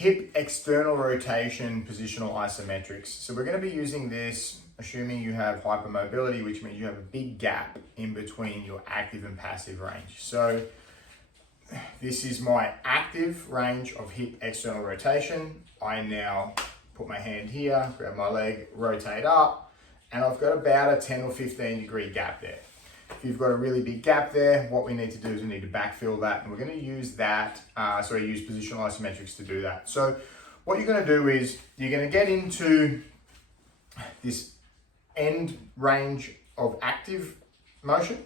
hip external rotation positional isometrics. So we're going to be using this, assuming you have hypermobility, which means you have a big gap in between your active and passive range. So this is my active range of hip external rotation. I now put my hand here, grab my leg, rotate up, and I've got about a 10 or 15 degree gap there. If you've got a really big gap there, what we need to do is we need to backfill that, and we're going to use that, use positional isometrics to do that. So what you're going to do is you're going to get into this end range of active motion,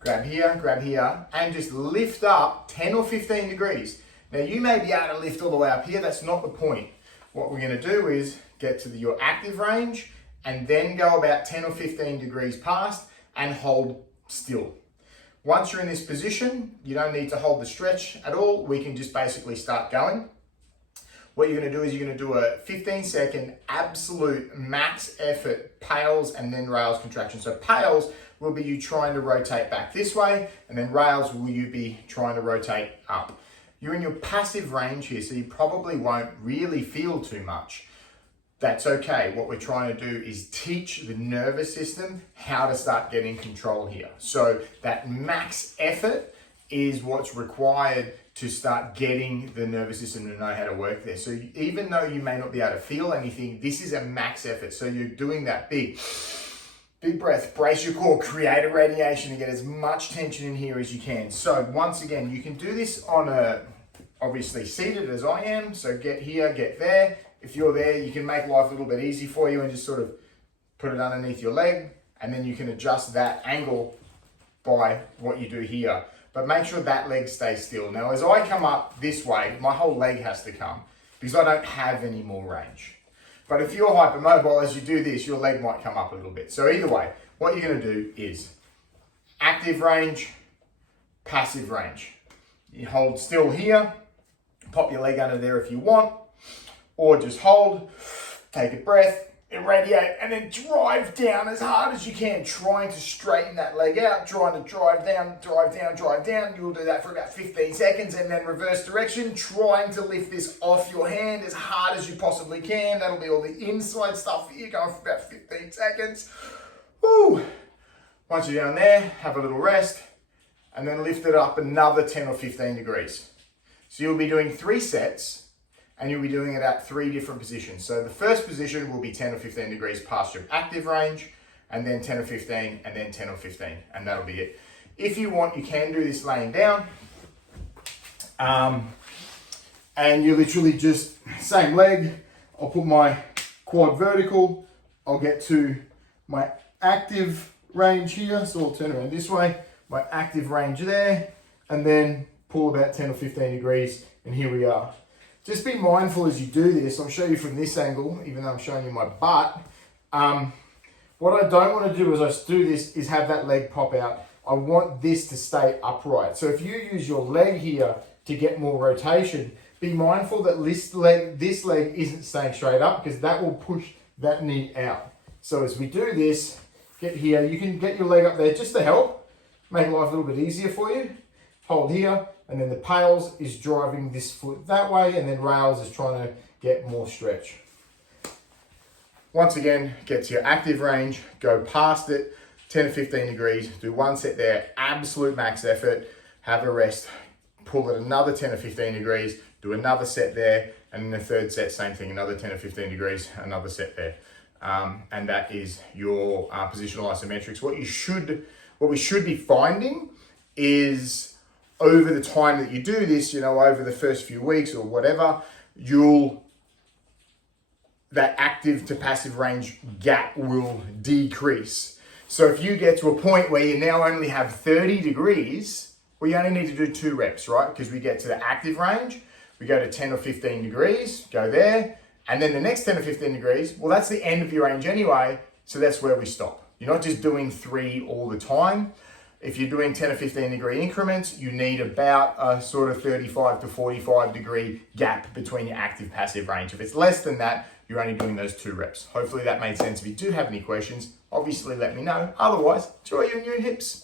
grab here, and just lift up 10 or 15 degrees. Now you may be able to lift all the way up here, that's not the point. What we're going to do is get to your active range and then go about 10 or 15 degrees past and hold still. Once you're in this position, you don't need to hold the stretch at all. We can just basically start going. What you're going to do is you're going to do a 15-second absolute max effort pales and then rails contraction. So pales will be you trying to rotate back this way, and then rails will you be trying to rotate up. You're in your passive range here, so you probably won't really feel too much. That's okay. What we're trying to do is teach the nervous system how to start getting control here. So that max effort is what's required to start getting the nervous system to know how to work there. So even though you may not be able to feel anything, this is a max effort. So you're doing that big breath, brace your core, create a radiation and get as much tension in here as you can. So once again, you can do this on obviously seated as I am. So get here, get there. If you're there, you can make life a little bit easy for you and just sort of put it underneath your leg, and then you can adjust that angle by what you do here. But make sure that leg stays still. Now, as I come up this way, my whole leg has to come because I don't have any more range. But if you're hypermobile, as you do this, your leg might come up a little bit. So either way, what you're gonna do is active range, passive range. You hold still here, pop your leg under there if you want, or just hold, take a breath, irradiate, and then drive down as hard as you can, trying to straighten that leg out, trying to drive down, drive down, drive down. You'll do that for about 15 seconds, and then reverse direction, trying to lift this off your hand as hard as you possibly can. That'll be all the inside stuff here, going for about 15 seconds. Woo! Once you're down there, have a little rest, and then lift it up another 10 or 15 degrees. So you'll be doing 3 sets, and you'll be doing it at 3 different positions. So the first position will be 10 or 15 degrees past your active range, and then 10 or 15, and then 10 or 15, and that'll be it. If you want, you can do this laying down, and you literally just, same leg, I'll put my quad vertical, I'll get to my active range here, so I'll turn around this way, my active range there, and then pull about 10 or 15 degrees, and here we are. Just be mindful as you do this. I'll show you from this angle, even though I'm showing you my butt. What I don't want to do as I do this is have that leg pop out. I want this to stay upright. So if you use your leg here to get more rotation, be mindful that this leg isn't staying straight up, because that will push that knee out. So as we do this, get here, you can get your leg up there just to help, make life a little bit easier for you. Hold here. And then the pales is driving this foot that way, and then rails is trying to get more stretch. Once again, get to your active range, go past it, 10 to 15 degrees, do 1 set there, absolute max effort, have a rest, pull it another 10 or 15 degrees, do another set there, and then the third set, same thing, another 10 or 15 degrees, another set there. And that is your positional isometrics. What we should be finding is, over the time that you do this, over the first few weeks or whatever, that active to passive range gap will decrease. So if you get to a point where you now only have 30 degrees, well, you only need to do 2 reps, right? Because we get to the active range, we go to 10 or 15 degrees, go there, and then the next 10 or 15 degrees, well, that's the end of your range anyway, so that's where we stop. You're not just doing 3 all the time. If you're doing 10 or 15 degree increments, you need about a sort of 35 to 45 degree gap between your active passive range. If it's less than that, you're only doing those 2 reps. Hopefully that made sense. If you do have any questions, obviously let me know. Otherwise, enjoy your new hips.